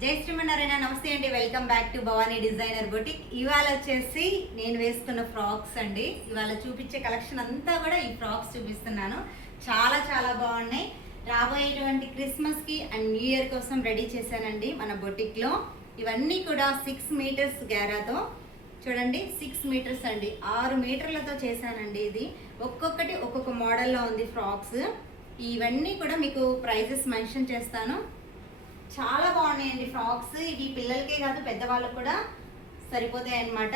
జై శ్రీమన్నారాయణ నమస్తే అండి. Welcome back to Bhavani designer boutique ఇవాళ వచ్చేసి నేను వేసుకున్న ఫ్రాక్స్ అండి. ఇవాళ చూపించే కలెక్షన్ అంతా కూడా ఈ ఫ్రాక్స్ చూపిస్తున్నాను. చాలా చాలా బాగున్నాయి. రాబోయేటువంటి క్రిస్మస్కి అండ్ న్యూ ఇయర్ కోసం రెడీ చేశానండి మన బొటిక్లో ఇవన్నీ కూడా సిక్స్ మీటర్స్ గ్యారాతో చూడండి సిక్స్ మీటర్స్ అండి. ఆరు మీటర్లతో చేశానండి ఇది. ఒక్కొక్కటి ఒక్కొక్క మోడల్లో ఉంది ఫ్రాక్స్. ఇవన్నీ కూడా మీకు ప్రైజెస్ మెన్షన్ చేస్తాను. చాలా బాగున్నాయండి ఫ్రాక్స్. ఇవి పిల్లలకే కాదు పెద్దవాళ్ళకు కూడా సరిపోతాయి అన్నమాట.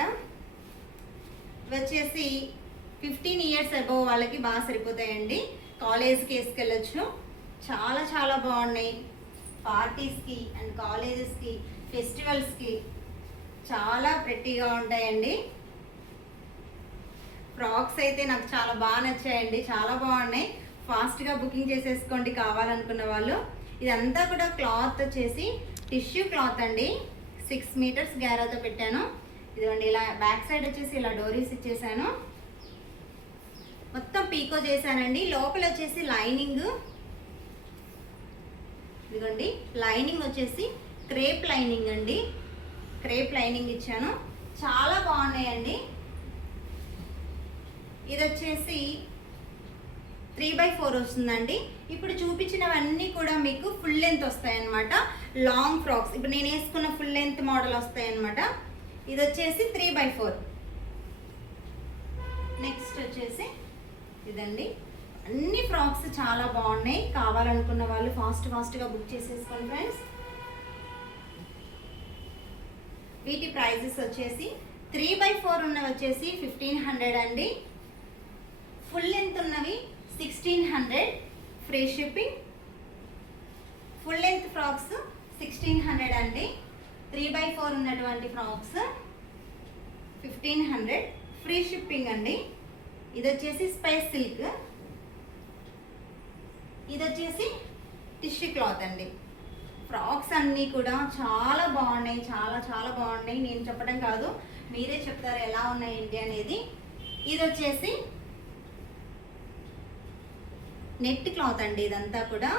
ఇవి వచ్చేసి ఫిఫ్టీన్ ఇయర్స్ అబోవ్ వాళ్ళకి బాగా సరిపోతాయండి. కాలేజ్కి వేసుకెళ్ళచ్చు. చాలా చాలా బాగున్నాయి. పార్టీస్కి అండ్ కాలేజెస్కి ఫెస్టివల్స్కి చాలా ప్రెట్టీగా ఉంటాయండి. ఫ్రాక్స్ అయితే నాకు చాలా బాగా నచ్చాయండి. చాలా బాగున్నాయి. ఫాస్ట్గా బుకింగ్ చేసేసుకోండి కావాలనుకున్న వాళ్ళు. ఇదంతా కూడా క్లాత్ వచ్చేసి టిష్యూ క్లాత్ అండి. సిక్స్ మీటర్స్ గ్యారాతో పెట్టాను. ఇదిగోండి ఇలా బ్యాక్ సైడ్ వచ్చేసి ఇలా డోరీస్ ఇచ్చేసాను. మొత్తం పీకో చేశానండి. లోపల వచ్చేసి లైనింగ్. ఇదిగోండి లైనింగ్ వచ్చేసి క్రేప్ లైనింగ్ అండి. క్రేప్ లైనింగ్ ఇచ్చాను. చాలా బాగున్నాయండి. ఇది వచ్చేసి త్రీ బై ఫోర్ వస్తుందండి. ఇప్పుడు చూపించినవన్నీ కూడా మీకు ఫుల్ లెంత్ వస్తాయన్నమాట. లాంగ్ ఫ్రాక్స్ ఇప్పుడు నేను వేసుకున్న ఫుల్ లెంత్ మోడల్ వస్తాయన్నమాట. ఇది వచ్చేసి త్రీ బై ఫోర్ నెక్స్ట్ వచ్చేసి ఇదండి. అన్ని ఫ్రాక్స్ చాలా బాగున్నాయి. కావాలనుకున్న వాళ్ళు ఫాస్ట్ ఫాస్ట్గా బుక్ చేసేసుకోండి ఫ్రెండ్స్ వీటి ప్రైజెస్ వచ్చేసి త్రీ బై ఫోర్ ఉన్నవి వచ్చేసి ఫిఫ్టీన్ హండ్రెడ్ అండి. ఫుల్ లెంత్ ఉన్నవి sixteen hundred free shipping full length frocks sixteen hundred అండి. త్రీ బై ఫోర్ ఉన్నటువంటి frocks fifteen hundred free shipping అండి. ఇది వచ్చేసి స్పైస్ సిల్క్ ఇది వచ్చేసి టిష్యూ క్లాత్ అండి. ఫ్రాక్స్ అన్నీ కూడా చాలా బాగున్నాయి చాలా చాలా బాగున్నాయి. నేను చెప్పడం కాదు మీరే చెప్తారు ఎలా ఉన్నాయి ఏంటి అనేది. ఇది వచ్చేసి నెట్ క్లాత్ అండి ఇదంతా కూడా.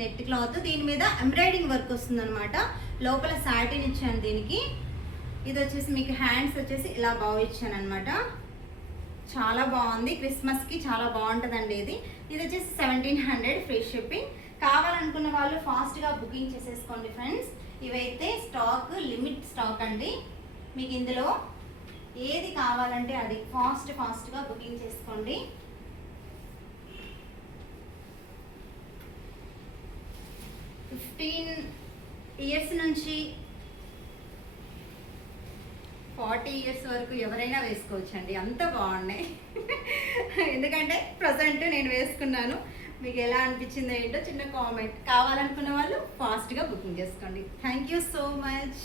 నెట్ క్లాత్ దీని మీద ఎంబ్రాయిడింగ్ వర్క్ వస్తుందనమాట లోపల సాటిన్ ఇచ్చాను దీనికి. ఇది వచ్చేసి మీకు హ్యాండ్స్ వచ్చేసి ఇలా బాగా ఇచ్చాను అనమాట చాలా బాగుంది. క్రిస్మస్కి చాలా బాగుంటుందండి ఇది. ఇది వచ్చేసి సెవెంటీన్ హండ్రెడ్ ఫ్రీ షిప్పింగ్ కావాలనుకున్న వాళ్ళు ఫాస్ట్గా బుకింగ్ చేసేసుకోండి ఫ్రెండ్స్. ఇవైతే స్టాక్ లిమిట్ స్టాక్ అండి. మీకు ఇందులో ఏది కావాలంటే అది ఫాస్ట్ ఫాస్ట్గా బుకింగ్ చేసుకోండి. ఫిఫ్టీన్ ఇయర్స్ నుంచి ఫార్టీ ఇయర్స్ వరకు ఎవరైనా వేసుకోవచ్చండి. అంత బాగున్నాయి. ఎందుకంటే ప్రజెంట్ నేను వేసుకున్నాను. మీకు ఎలా అనిపించిందో ఏంటో చిన్న కామెంట్ కావాలనుకున్న వాళ్ళు ఫాస్ట్గా బుకింగ్ చేసుకోండి. Thank you so much.